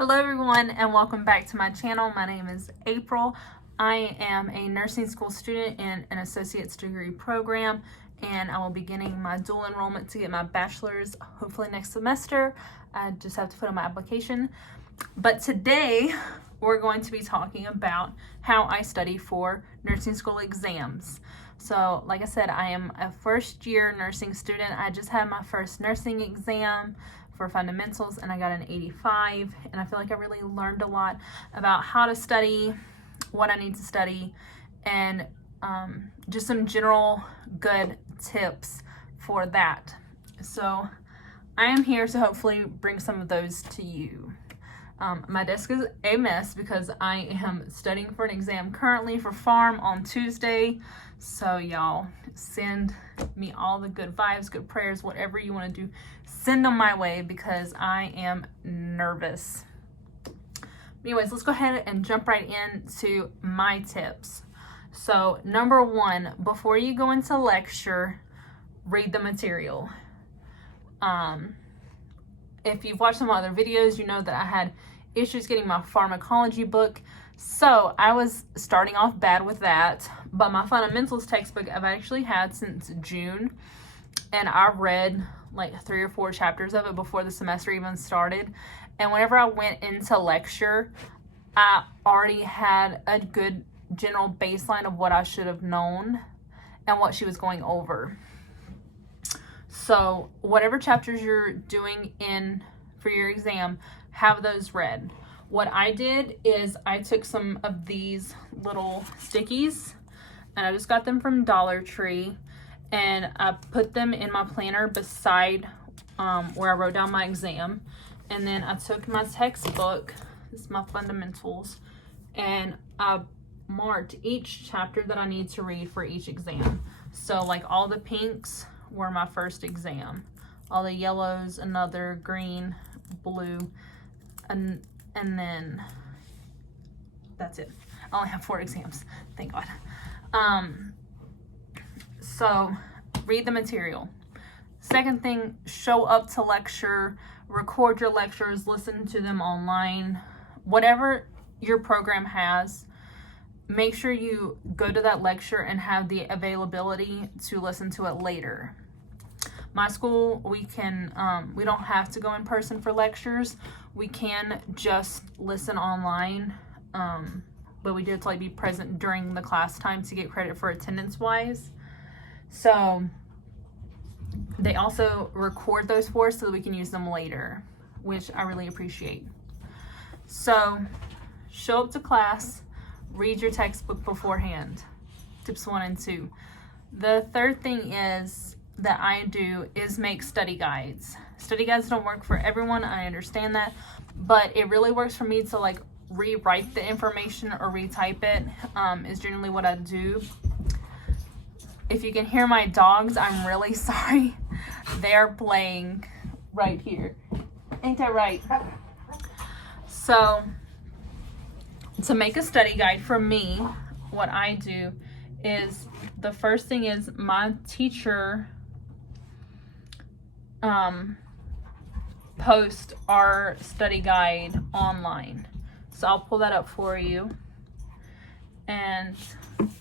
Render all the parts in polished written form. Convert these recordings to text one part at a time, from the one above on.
Hello everyone and welcome back to my channel. My name is April. I am a nursing school student in an associate's degree program, and I will be beginning my dual enrollment to get my bachelor's hopefully next semester. I just have to put in my application. But today we're going to be talking about how I study for nursing school exams. So like I said, I am a first year nursing student. I just had my first nursing exam for fundamentals and I got an 85, and I feel like I really learned a lot about how to study, what I need to study, and just some general good tips for that. So I am here to hopefully bring some of those to you. My desk is a mess because I am studying for an exam currently for pharm on Tuesday. So y'all send me all the good vibes, good prayers, whatever you want to do, send them my way because I am nervous. Anyways, let's go ahead and jump right into my tips. So number one, before you go into lecture, read the material. If you've watched some other videos, you know that I had issues getting my pharmacology book. So I was starting off bad with that, but my fundamentals textbook I've actually had since June, and I read like 3 or 4 chapters of it before the semester even started. And whenever I went into lecture, I already had a good general baseline of what I should have known and what she was going over. So whatever chapters you're doing for your exam, have those read. What I did is I took some of these little stickies and I just got them from Dollar Tree, and I put them in my planner beside where I wrote down my exam. And then I took my textbook, this is my fundamentals, and I marked each chapter that I need to read for each exam. So like all the pinks were my first exam, all the yellows, another, green, blue, and then that's it. I only have 4 exams, thank God. So read the material. Second thing, show up to lecture, record your lectures, listen to them online. Whatever your program has, make sure you go to that lecture and have the availability to listen to it later. My school, we don't have to go in person for lectures. We can just listen online, but we do have to be present during the class time to get credit for attendance wise. So they also record those for us so that we can use them later, which I really appreciate. So show up to class, read your textbook beforehand. Tips 1 and 2. The third thing that I do is make study guides. Study guides don't work for everyone, I understand that, but it really works for me to rewrite the information or retype it, is generally what I do. If you can hear my dogs, I'm really sorry. They're playing right here. Ain't that right? So to make a study guide for me, what I do is the first thing is my teacher post our study guide online. So I'll pull that up for you. And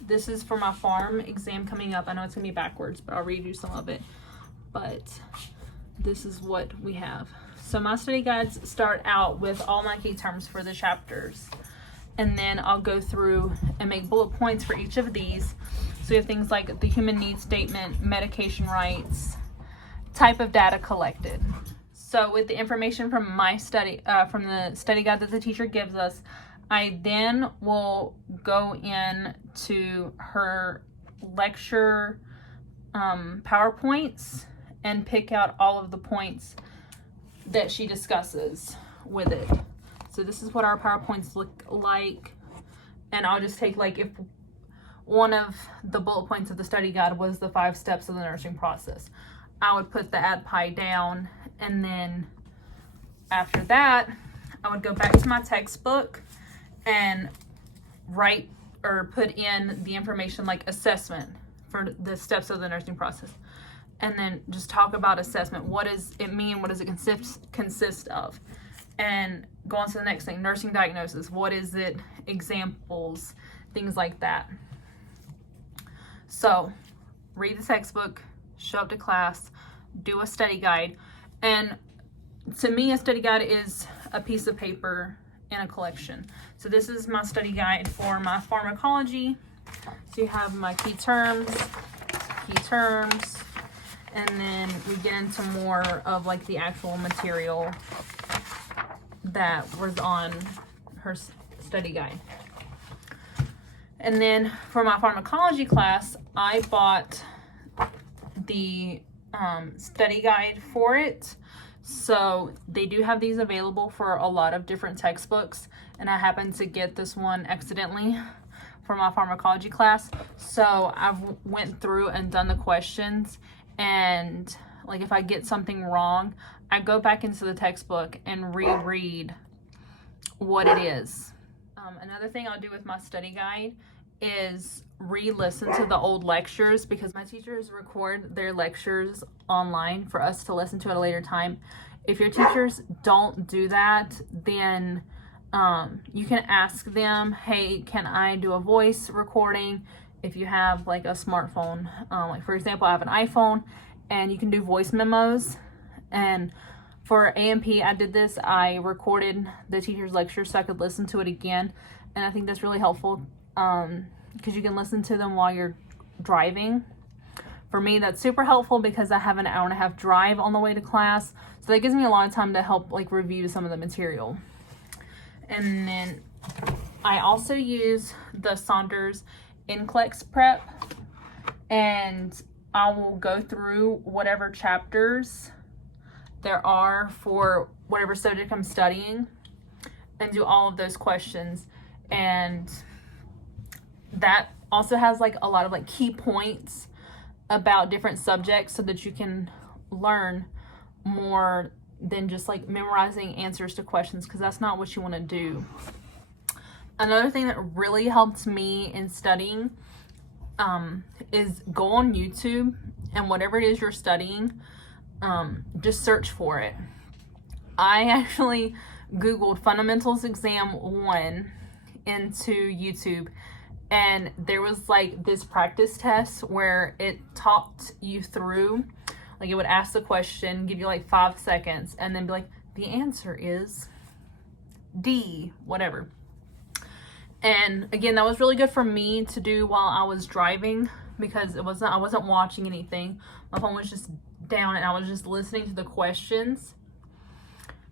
this is for my pharm exam coming up. I know it's gonna be backwards, but I'll read you some of it. But this is what we have. So my study guides start out with all my key terms for the chapters. And then I'll go through and make bullet points for each of these. So we have things like the human needs statement, medication rights, type of data collected. So with the information from my study, from the study guide that the teacher gives us, I then will go in to her lecture PowerPoints and pick out all of the points that she discusses with it. So this is what our PowerPoints look like. And I'll just take if one of the bullet points of the study guide was the 5 steps of the nursing process, I would put the AdPi down, and then after that, I would go back to my textbook and write or put in the information like assessment for the steps of the nursing process. And then just talk about assessment. What does it mean? What does it consist of? and go on to the next thing. Nursing diagnosis. What is it? Examples, things like that. So read the textbook, show up to class, do a study guide. And to me, a study guide is a piece of paper in a collection. So this is my study guide for my pharmacology. So you have my key terms, and then we get into more of like the actual material that was on her study guide. And then for my pharmacology class, I bought the study guide for it. So they do have these available for a lot of different textbooks, and I happened to get this one accidentally for my pharmacology class. So I've went through and done the questions, and like if I get something wrong, I go back into the textbook and reread what it is. Another thing I'll do with my study guide is re-listen to the old lectures, because my teachers record their lectures online for us to listen to at a later time. If your teachers don't do that, then you can ask them, hey, can I do a voice recording? If you have like a smartphone, like for example, I have an iPhone, and you can do voice memos. And for A&P, I did this. I recorded the teacher's lecture so I could listen to it again, and I think that's really helpful because you can listen to them while you're driving. For me, that's super helpful because I have an hour and a half drive on the way to class, so that gives me a lot of time to help like review some of the material. And then I also use the Saunders NCLEX prep, and I will go through whatever chapters there are for whatever subject I'm studying and do all of those questions. And that also has like a lot of like key points about different subjects so that you can learn more than just like memorizing answers to questions, because that's not what you want to do. Another thing that really helped me in studying is go on YouTube, and whatever it is you're studying, just search for it. I actually Googled Fundamentals Exam 1 into YouTube, and there was like this practice test where it talked you through, like it would ask the question, give you like 5 seconds, and then be like, the answer is D, whatever. And again, that was really good for me to do while I was driving, because I wasn't watching anything. My phone was just down, and I was just listening to the questions.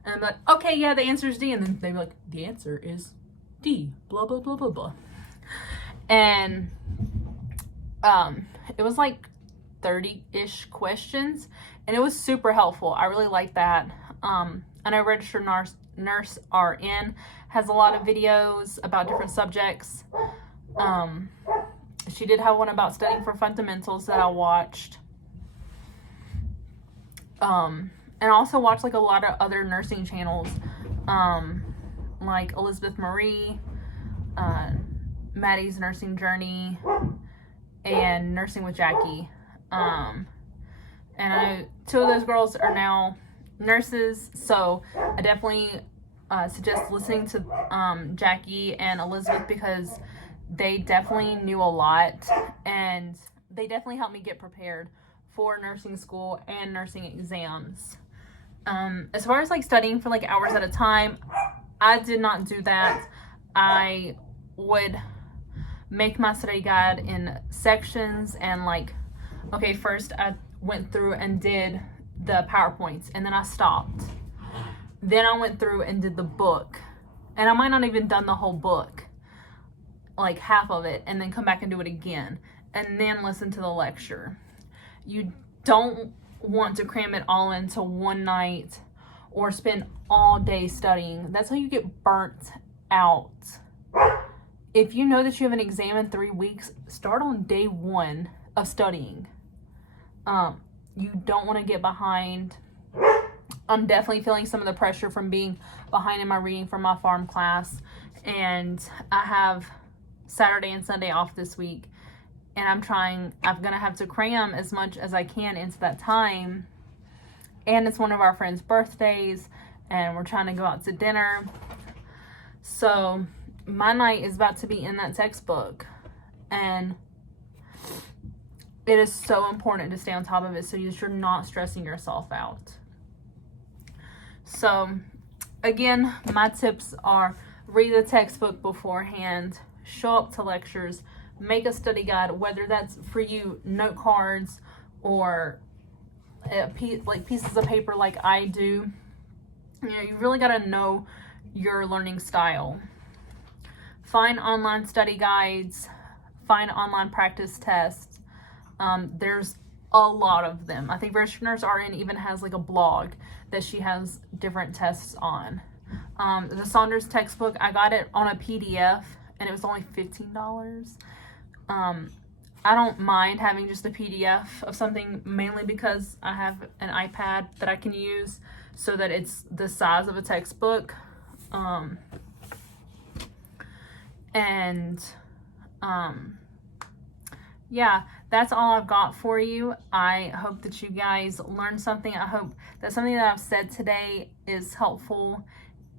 And I'm like, okay, yeah, the answer is D. And then they'd be like, the answer is D, blah, blah, blah, blah, blah. And it was like 30-ish questions, and it was super helpful. I really liked that. I know Registered Nurse RN has a lot of videos about different subjects. She did have one about studying for fundamentals that I watched. And I also watched like a lot of other nursing channels, like Elizabeth Marie, Maddie's Nursing Journey, and Nursing with Jackie. And I know 2 of those girls are now nurses, so I definitely suggest listening to Jackie and Elizabeth, because they definitely knew a lot, and they definitely helped me get prepared for nursing school and nursing exams. As far as like studying for like hours at a time, I did not do that. I would make my study guide in sections, and like, okay, first I went through and did the PowerPoints, and then I stopped. Then I went through and did the book, and I might not even done the whole book, like half of it, and then come back and do it again, and then listen to the lecture. You don't want to cram it all into one night or spend all day studying. That's how you get burnt out. If you know that you have an exam in 3 weeks, start on day 1 of studying. You don't want to get behind. I'm definitely feeling some of the pressure from being behind in my reading from my pharm class, and I have Saturday and Sunday off this week, and I'm gonna have to cram as much as I can into that time. And it's one of our friends' birthdays, and we're trying to go out to dinner. So my night is about to be in that textbook, and it is so important to stay on top of it so you're not stressing yourself out. So again, my tips are: read the textbook beforehand, show up to lectures, make a study guide, whether that's for you note cards or pieces of paper like I do. You know, you really got to know your learning style. Find online study guides, find online practice tests. There's a lot of them. I think Registered Nurse RN even has like a blog that she has different tests on. The Saunders textbook, I got it on a PDF and it was only $15. I don't mind having just a PDF of something, mainly because I have an iPad that I can use so that it's the size of a textbook. Yeah, that's all I've got for you. I hope that you guys learned something. I hope that something that I've said today is helpful.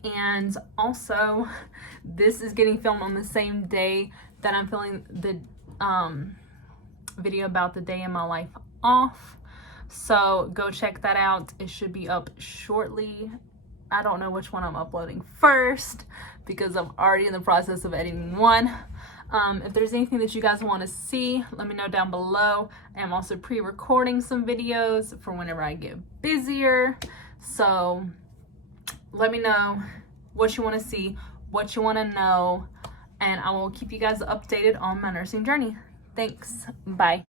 And also, this is getting filmed on the same day that I'm filming the video about the day in my life off. So go check that out. It should be up shortly. I don't know which one I'm uploading first because I'm already in the process of editing one. If there's anything that you guys want to see, let me know down below. I am also pre-recording some videos for whenever I get busier. So let me know what you want to see, what you want to know, and I will keep you guys updated on my nursing journey. Thanks. Bye.